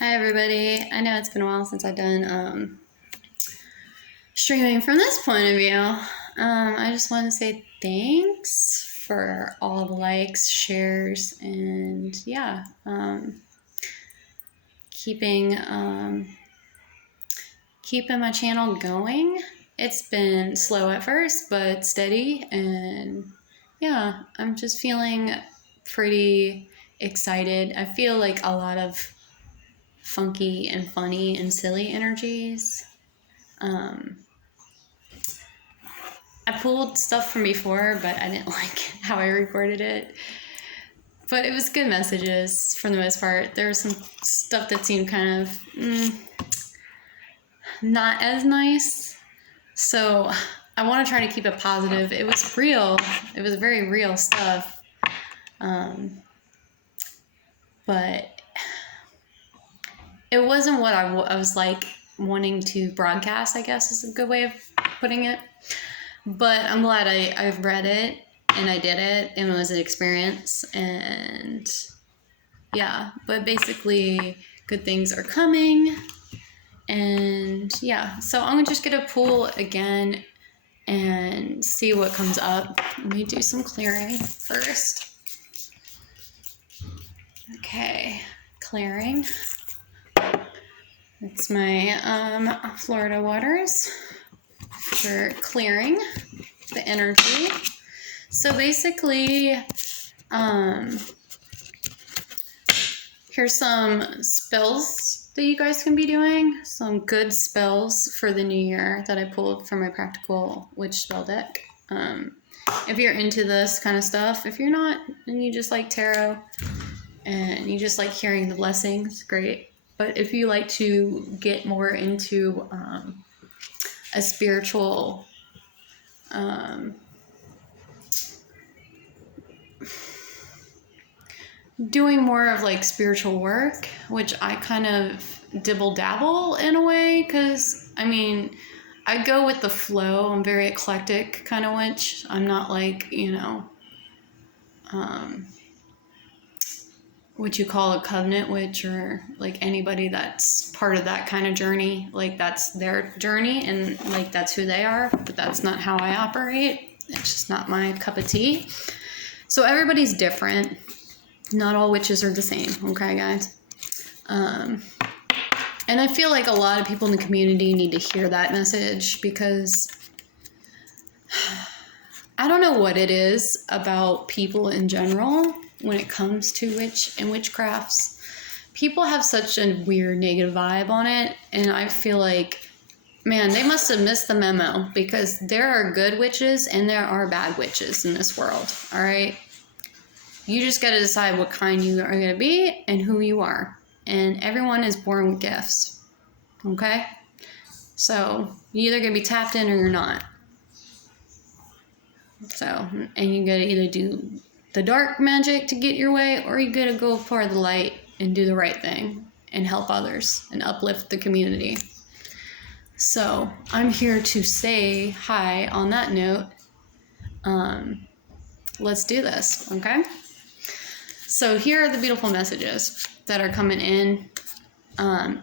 Hi everybody. I know it's been a while since I've done streaming from this point of view. I just want to say thanks for all the likes, shares, and keeping keeping my channel going. It's been slow at first, but steady, and yeah, I'm just feeling pretty excited. I feel like a lot of funky and funny and silly energies. Um, I pulled stuff from before, but I didn't like how I recorded it. But it was good messages for the most part. There was some stuff that seemed kind of not as nice. So I want to try to keep it positive. It was real. It was very real stuff. But it wasn't what I was like wanting to broadcast, I guess is a good way of putting it. But I'm glad I've read it and I did it and it was an experience. And yeah, but basically good things are coming. And yeah, so I'm just going to pull again and see what comes up. Let me do some clearing first. Okay, clearing. It's my Florida waters for clearing the energy. So basically, here's some spells that you guys can be doing. Some good spells for the new year that I pulled from my Practical Witch spell deck. If you're into this kind of stuff, if you're not and you just like tarot and you just like hearing the blessings, great. But if you like to get more into a spiritual doing more of like spiritual work, which I kind of dibble dabble in a way, because I mean, I go with the flow. I'm very eclectic kind of witch. I'm not like, what you call a covenant witch, or like anybody that's part of that kind of journey. Like that's their journey and like that's who they are, but that's not how I operate. It's just not my cup of tea. So everybody's different. Not all witches are the same, okay, guys? And I feel like a lot of people in the community need to hear that message, because I don't know what it is about people in general when it comes to witch and witchcrafts. People have such a weird negative vibe on it, and I feel like, man, they must have missed the memo, because there are good witches and there are bad witches in this world, all right? You just got to decide what kind you are going to be and who you are. And everyone is born with gifts, okay? So you're either going to be tapped in or you're not. So, and you got to either do the dark magic to get your way, or you got to go for the light and do the right thing and help others and uplift the community. So I'm here to say hi on that note. Let's do this, okay? So here are the beautiful messages that are coming in.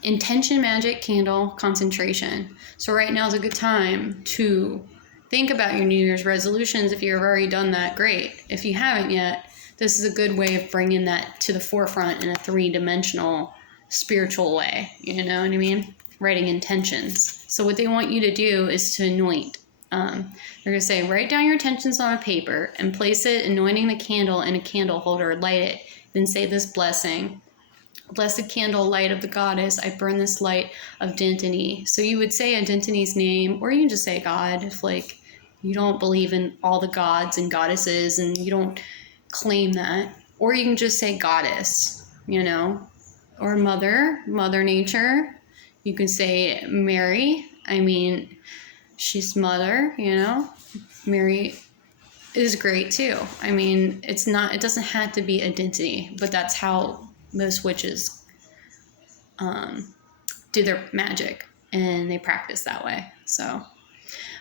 Intention, magic, candle, concentration. So right now is a good time to think about your New Year's resolutions. If you've already done that, great. If you haven't yet, this is a good way of bringing that to the forefront in a three-dimensional spiritual way. You know what I mean? Writing intentions. So what they want you to do is to anoint. They're going to say, write down your intentions on a paper and place it, anointing the candle in a candle holder, light it, then say this blessing. Blessed candle, light of the goddess, I burn this light of Dintony. So you would say a Dintony's name, or you can just say God if like you don't believe in all the gods and goddesses and you don't claim that. Or you can just say goddess, or mother nature. You can say Mary. I mean, she's mother, Mary is great too. I mean, it doesn't have to be a Dintony, but that's how most witches do their magic, and they practice that way. So,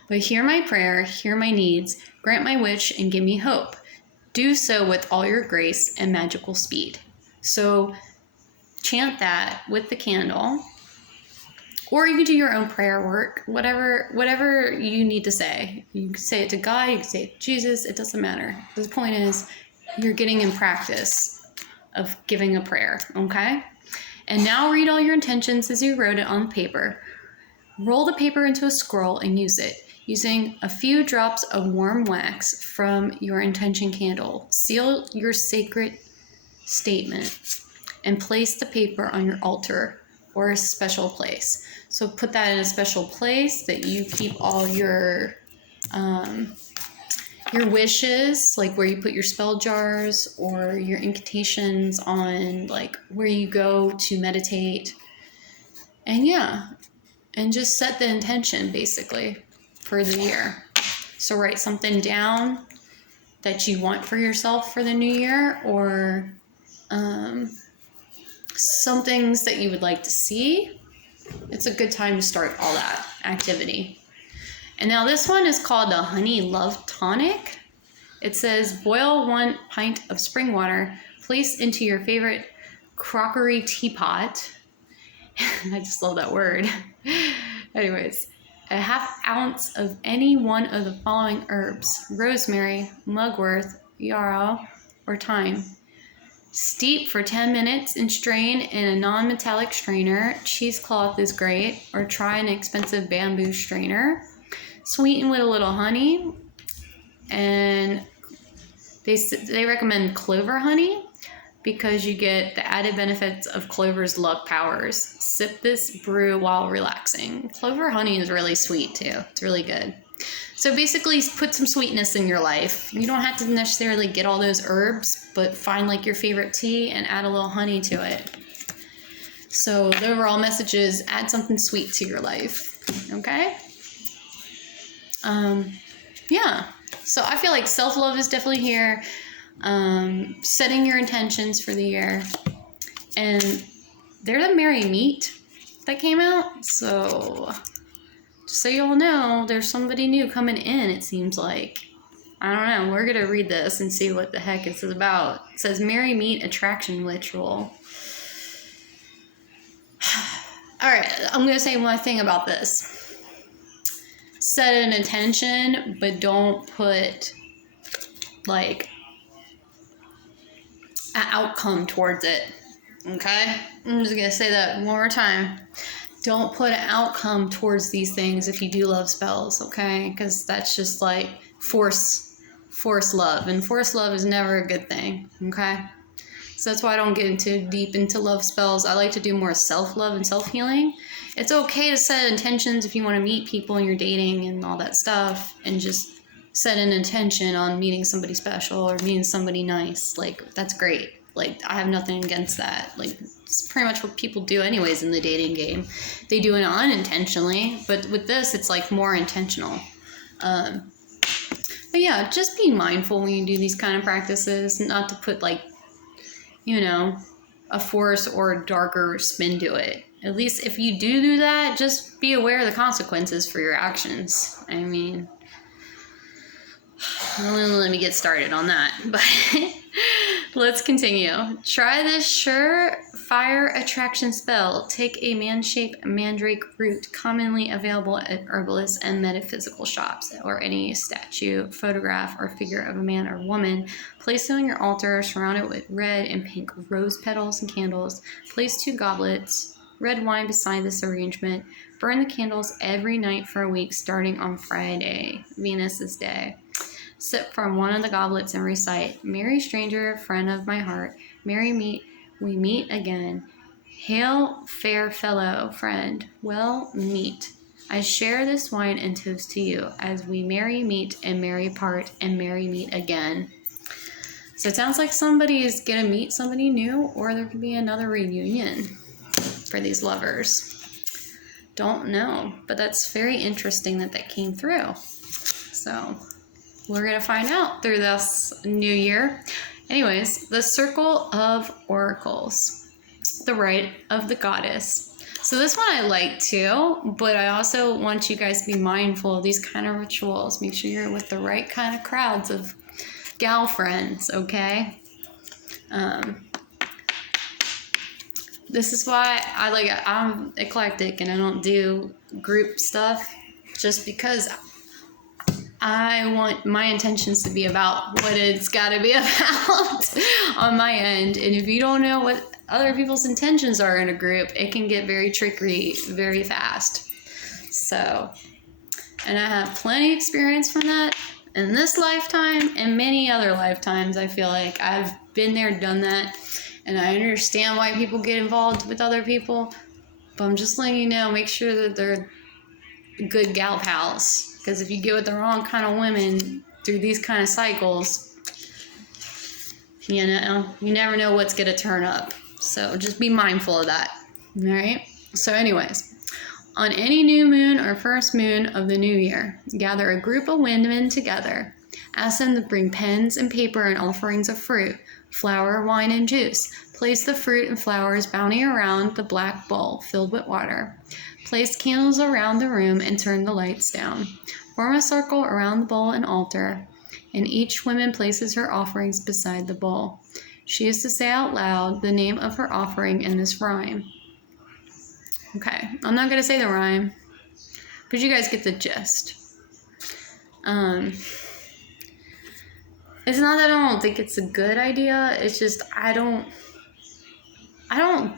but hear my prayer, hear my needs, grant my wish, and give me hope. Do so with all your grace and magical speed. So chant that with the candle. Or you can do your own prayer work, whatever you need to say. You can say it to God, you can say it to Jesus, it doesn't matter. The point is, you're getting in practice of giving a prayer, okay? And now read all your intentions as you wrote it on paper. Roll the paper into a scroll and use it. Using a few drops of warm wax from your intention candle, seal your sacred statement and place the paper on your altar or a special place. So put that in a special place that you keep all your wishes, like where you put your spell jars or your incantations on, like where you go to meditate. And yeah, and just set the intention basically for the year. So write something down that you want for yourself for the new year, or some things that you would like to see. It's a good time to start all that activity. And now this one is called the Honey Love Tonic. It says boil 1 pint of spring water, place into your favorite crockery teapot. I just love that word. Anyways, a half ounce of any one of the following herbs: rosemary, mugwort, yarrow, or thyme. Steep for 10 minutes and strain in a non-metallic strainer. Cheesecloth is great, or try an expensive bamboo strainer. Sweeten with a little honey, and they recommend clover honey because you get the added benefits of clover's love powers. Sip this brew while relaxing. Clover honey is really sweet too. It's really good. So basically put some sweetness in your life. You don't have to necessarily get all those herbs, but find like your favorite tea and add a little honey to it. So the overall message is add something sweet to your life. Okay? Yeah. So I feel like self-love is definitely here. Setting your intentions for the year. And there's a Merry Meet that came out. So just so you all know, there's somebody new coming in, it seems like. I don't know. We're going to read this and see what the heck this is about. It says Merry Meet Attraction Ritual. All right. I'm going to say one thing about this. Set an intention, but don't put like an outcome towards it. Okay? I'm just going to say that one more time. Don't put an outcome towards these things if you do love spells, okay? Because that's just like force love, and forced love is never a good thing, okay? So that's why I don't get deep into love spells. I like to do more self-love and self-healing. It's okay to set intentions if you want to meet people and you're dating and all that stuff, and just set an intention on meeting somebody special or meeting somebody nice. Like, that's great. Like, I have nothing against that. Like, it's pretty much what people do anyways in the dating game. They do it unintentionally, but with this, it's like more intentional. But yeah, just be mindful when you do these kind of practices, not to put like, you know, a force or a darker spin to it. At least if you do that, just be aware of the consequences for your actions. I mean, let me get started on that, but let's continue. Try this surefire attraction spell. Take a man-shaped mandrake root commonly available at herbalists and metaphysical shops, or any statue, photograph, or figure of a man or woman. Place it on your altar, surround it with red and pink rose petals and candles. Place 2 goblets, red wine beside this arrangement. Burn the candles every night for a week, starting on Friday, Venus's day. Sip from one of the goblets and recite, "Merry stranger, friend of my heart, merry we meet again. Hail, fair fellow, friend, well meet. I share this wine and toast to you, as we merry meet and merry part and merry meet again." So it sounds like somebody is going to meet somebody new, or there could be another reunion for these lovers. Don't know, but that's very interesting that came through. So we're going to find out through this new year. Anyways, the Circle of Oracles, the Rite of the Goddess. So this one I like too, but I also want you guys to be mindful of these kind of rituals. Make sure you're with the right kind of crowds of gal friends, okay? this is why I'm eclectic and I don't do group stuff, just because I want my intentions to be about what it's got to be about on my end. And if you don't know what other people's intentions are in a group, it can get very tricky very fast. So, and I have plenty of experience from that in this lifetime and many other lifetimes. I feel like I've been there, done that, and I understand why people get involved with other people. But I'm just letting you know, make sure that they're good gal pals. Because if you get with the wrong kind of women through these kind of cycles, you know, you never know what's going to turn up. So just be mindful of that. All right? So anyways, on any new moon or first moon of the new year, gather a group of women together. Ask them to bring pens and paper and offerings of fruit, flour, wine, and juice. Place the fruit and flowers bounty around the black bowl filled with water. Place candles around the room and turn the lights down. Form a circle around the bowl and altar, and each woman places her offerings beside the bowl. She is to say out loud the name of her offering in this rhyme. Okay, I'm not going to say the rhyme, but you guys get the gist. It's not that I don't think it's a good idea, it's just I don't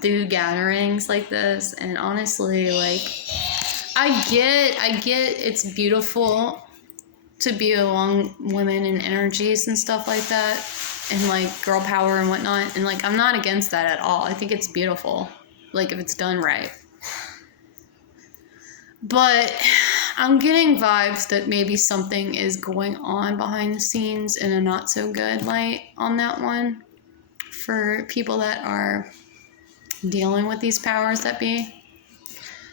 do gatherings like this, and honestly, like, I get it's beautiful to be among women and energies and stuff like that, and like girl power and whatnot, and like I'm not against that at all. I think it's beautiful, like if it's done right. But I'm getting vibes that maybe something is going on behind the scenes in a not so good light on that one for people that are dealing with these powers that be.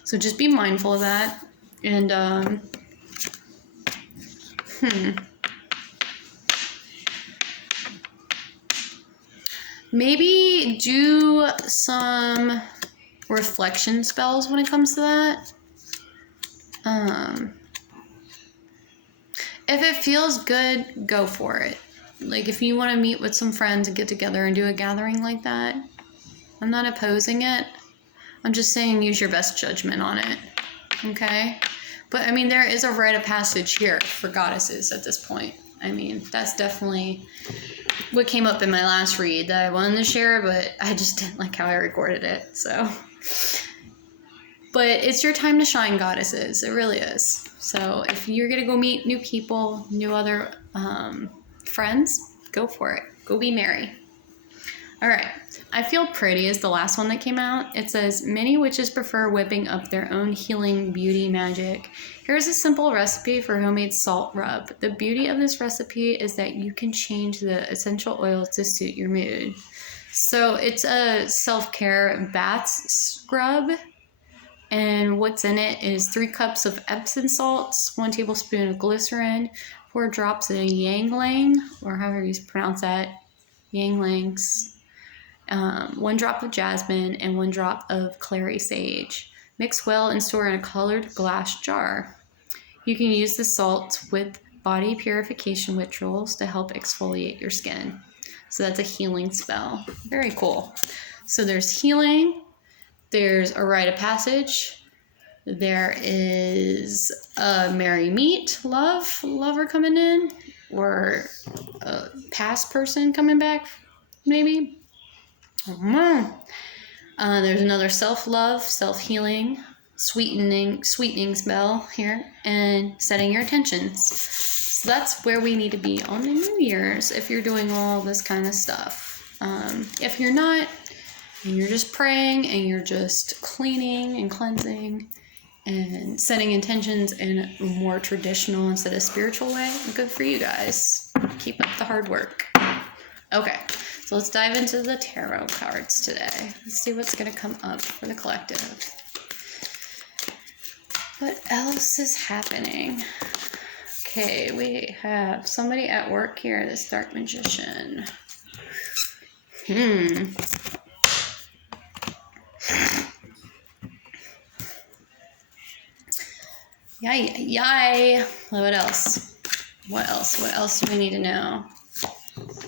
So just be mindful of that. And maybe do some reflection spells when it comes to that. If it feels good, go for it. Like if you want to meet with some friends and get together and do a gathering like that, I'm not opposing it. I'm just saying use your best judgment on it. Okay? But I mean, there is a rite of passage here for goddesses at this point. I mean, that's definitely what came up in my last read that I wanted to share, but I just didn't like how I recorded it. So, but it's your time to shine, goddesses. It really is. So if you're going to go meet new people, new other friends, go for it. Go be merry. All right. I Feel Pretty is the last one that came out. It says, many witches prefer whipping up their own healing beauty magic. Here's a simple recipe for homemade salt rub. The beauty of this recipe is that you can change the essential oils to suit your mood. So it's a self-care bath scrub. And what's in it is 3 cups of Epsom salts, 1 tablespoon of glycerin, 4 drops of ylang-ylang, or however you pronounce that, ylang-yangs, 1 drop of jasmine, and 1 drop of clary sage. Mix well and store in a colored glass jar. You can use the salt with body purification rituals to help exfoliate your skin. So that's a healing spell. Very cool. So there's healing. There's a rite of passage. There is a merry meet, lover coming in, or a past person coming back, maybe. I don't know. There's another self-love, self-healing, sweetening spell here, and setting your intentions. So that's where we need to be on the New Year's if you're doing all this kind of stuff. If you're not, and you're just praying and you're just cleaning and cleansing and setting intentions in a more traditional instead of spiritual way, good for you guys. Keep up the hard work. Okay, so let's dive into the tarot cards today. Let's see what's going to come up for the collective. What else is happening? Okay, we have somebody at work here, this Dark Magician. Yay. What else? What else do we need to know?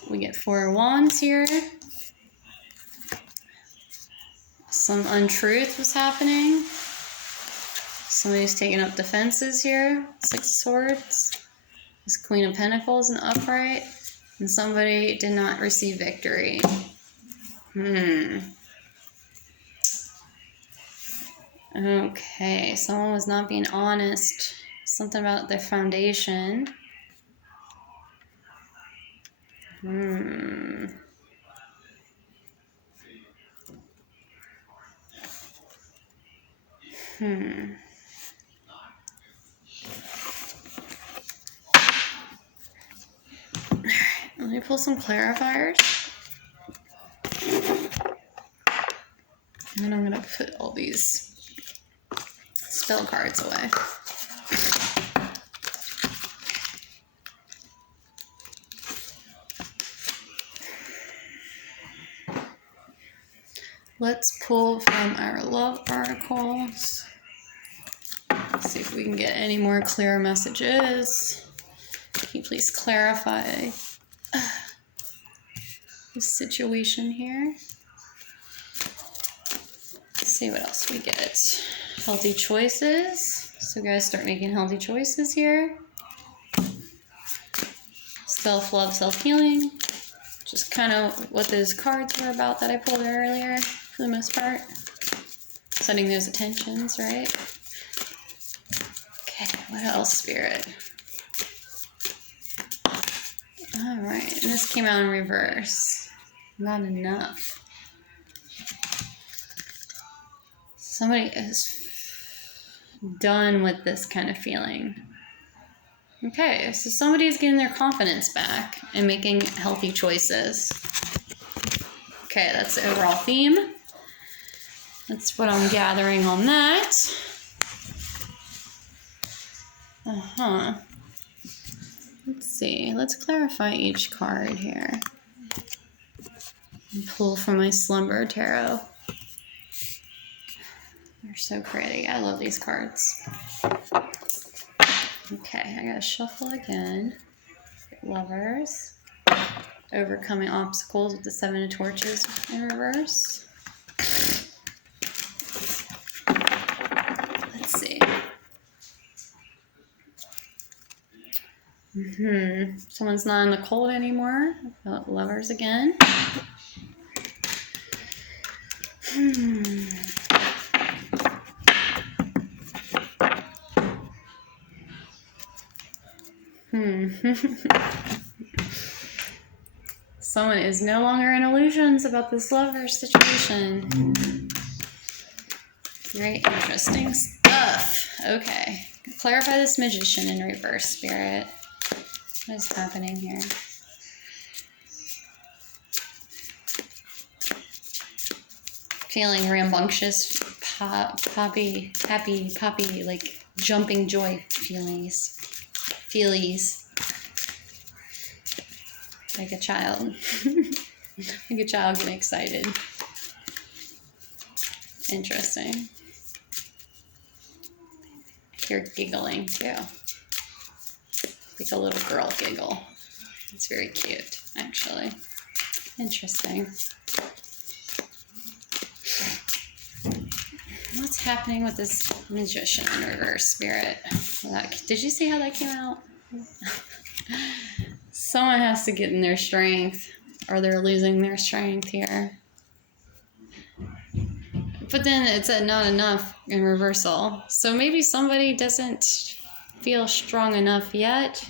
We get 4 wands here. Some untruth was happening. Somebody's taking up defenses here. Six of Swords. This Queen of Pentacles in the upright. And somebody did not receive victory. Okay, someone was not being honest. Something about their foundation. Let me pull some clarifiers. And then I'm going to put all these spell cards away. Let's pull from our love articles. Let's see if we can get any more clear messages. Can you please clarify the situation here? Let's see what else we get. Healthy choices. So guys, start making healthy choices here. Self-love, self-healing. Just kind of what those cards were about that I pulled earlier, for the most part. Setting those intentions, right? Okay, what else, Spirit? Alright, and this came out in reverse. Not enough. Somebody is done with this kind of feeling. Okay, so somebody is getting their confidence back and making healthy choices. Okay, that's the overall theme. That's what I'm gathering on that. Let's see. Let's clarify each card here. And pull from my Slumber Tarot. They're so pretty. I love these cards. Okay, I gotta shuffle again. Lovers. Overcoming obstacles with the Seven of Torches in reverse. Let's see. Someone's not in the cold anymore. Lovers again. Someone is no longer in illusions about this lover situation. Very interesting stuff. Okay. Clarify this Magician in reverse, Spirit. What is happening here? Feeling rambunctious, happy, like jumping joy feelies. Like a child. Like a child getting excited. Interesting. You're giggling too. Like a little girl giggle. It's very cute, actually. Interesting. What's happening with this Magician in reverse, Spirit? Did you see how that came out? Someone has to get in their strength, or they're losing their strength here. But then it's not enough in reversal. So maybe somebody doesn't feel strong enough yet,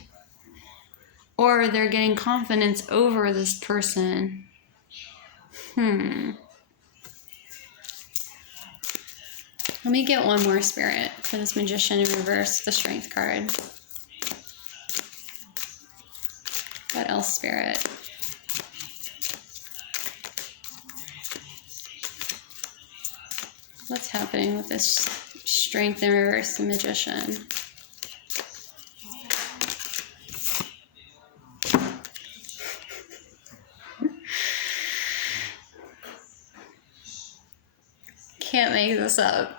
or they're getting confidence over this person. Let me get one more, Spirit, for this Magician in reverse, the Strength card. What else, Spirit? What's happening with this Strength in reverse, the Magician? Can't make this up.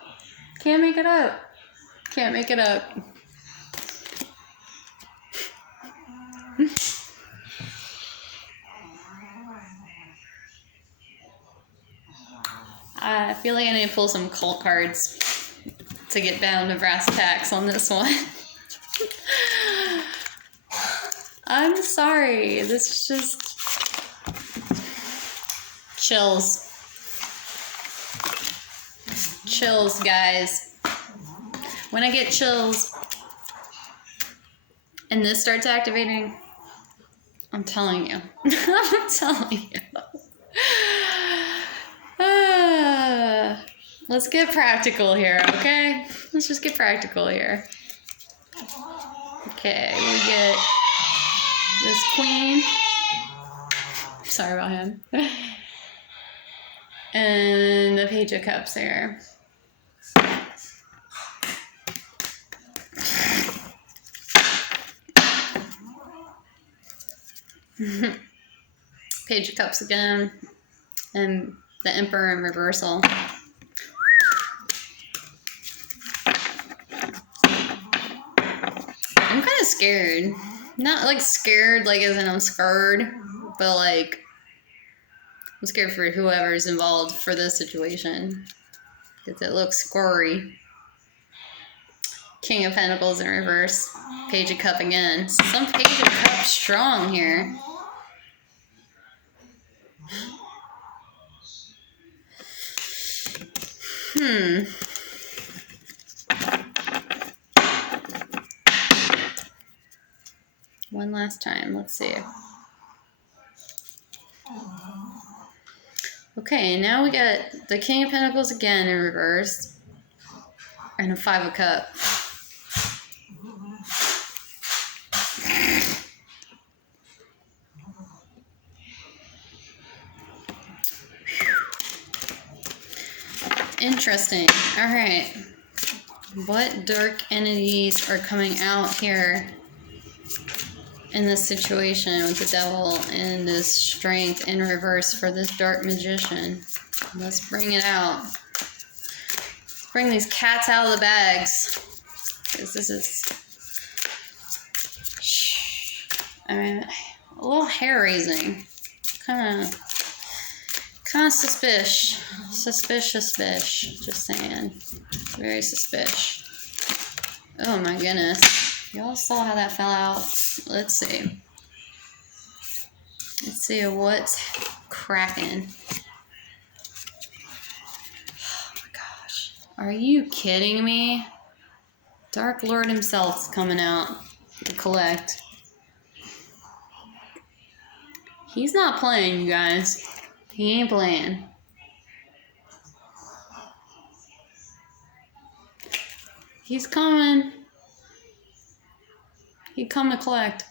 Can't make it up. Can't make it up. I feel like I need to pull some cult cards to get down to brass tacks on this one. I'm sorry. This is just chills. Chills, guys. When I get chills and this starts activating, I'm telling you. I'm telling you. Let's get practical here, okay? Let's just get practical here. Okay, we get this queen. Sorry about him. And the Page of Cups here. Page of Cups again. And the Emperor in reversal. I'm kind of scared. Not like scared, like as in I'm scared, but like I'm scared for whoever's involved for this situation. Because it looks scary. King of Pentacles in reverse. Page of Cup again. Some Page of Cup strong here. One last time. Let's see. Okay, now we got the King of Pentacles again in reverse. And a Five of Cups. Interesting. Alright. What dark entities are coming out here in this situation with the Devil and this Strength in reverse for this Dark Magician? Let's bring it out. Let's bring these cats out of the bags. Because this is... I mean, a little hair-raising. Kind of suspicious. Suspicious. Just saying. Very suspicious. Oh my goodness. Y'all saw how that fell out. Let's see. Let's see what's cracking. Oh my gosh. Are you kidding me? Dark Lord himself's coming out to collect. He's not playing, you guys. He ain't playing. He's coming. He come to collect.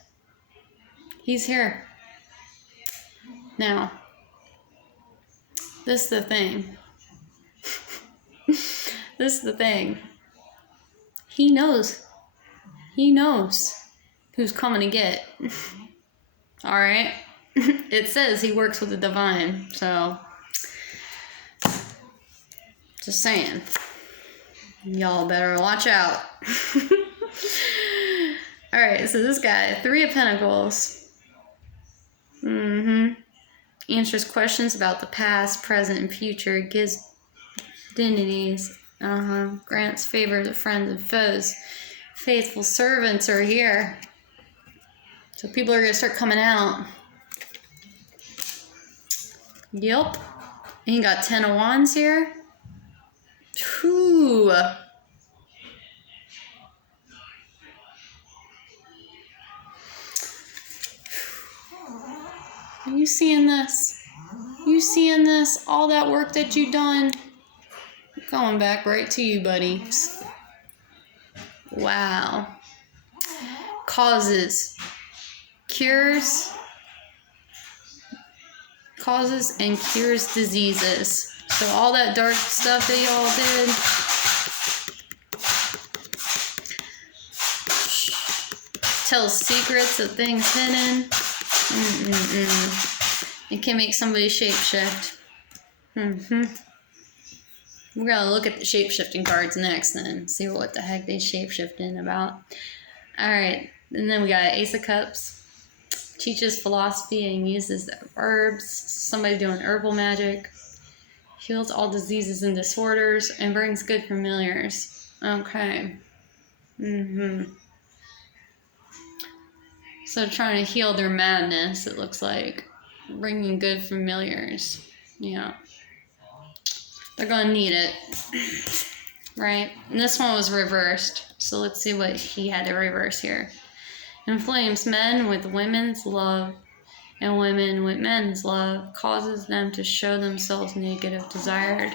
He's here. Now, this is the thing. This is the thing. He knows. He knows who's coming to get. Alright? It says he works with the divine, so just saying. Y'all better watch out. Alright, so this guy, Three of Pentacles. Answers questions about the past, present, and future. Gives dignities. Grants favors to friends and foes. Faithful servants are here. So people are going to start coming out. Yep. And you got 10 of Wands here. Whew. Are you seeing this? You seeing this? All that work that you done? Going back right to you, buddies. Wow. Causes. Cures and cures diseases. So all that dark stuff that y'all did tells secrets of things hidden. It can make somebody shapeshift. We're gonna look at the shapeshifting cards next and see what the heck they shapeshifting about. Alright, and then we got Ace of Cups. Teaches philosophy and uses herbs. Somebody doing herbal magic. Heals all diseases and disorders and brings good familiars. Okay. So trying to heal their madness, it looks like. Bringing good familiars. Yeah. They're going to need it. Right? And this one was reversed. So let's see what he had to reverse here. Inflames men with women's love and women with men's love, causes them to show themselves naked if desired.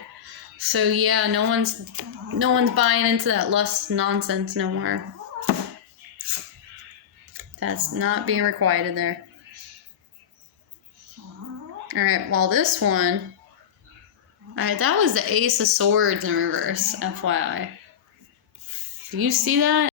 So yeah, no one's buying into that lust nonsense no more. That's not being requited there. Alright, well this one, alright, that was the Ace of Swords in reverse, FYI. Do you see that?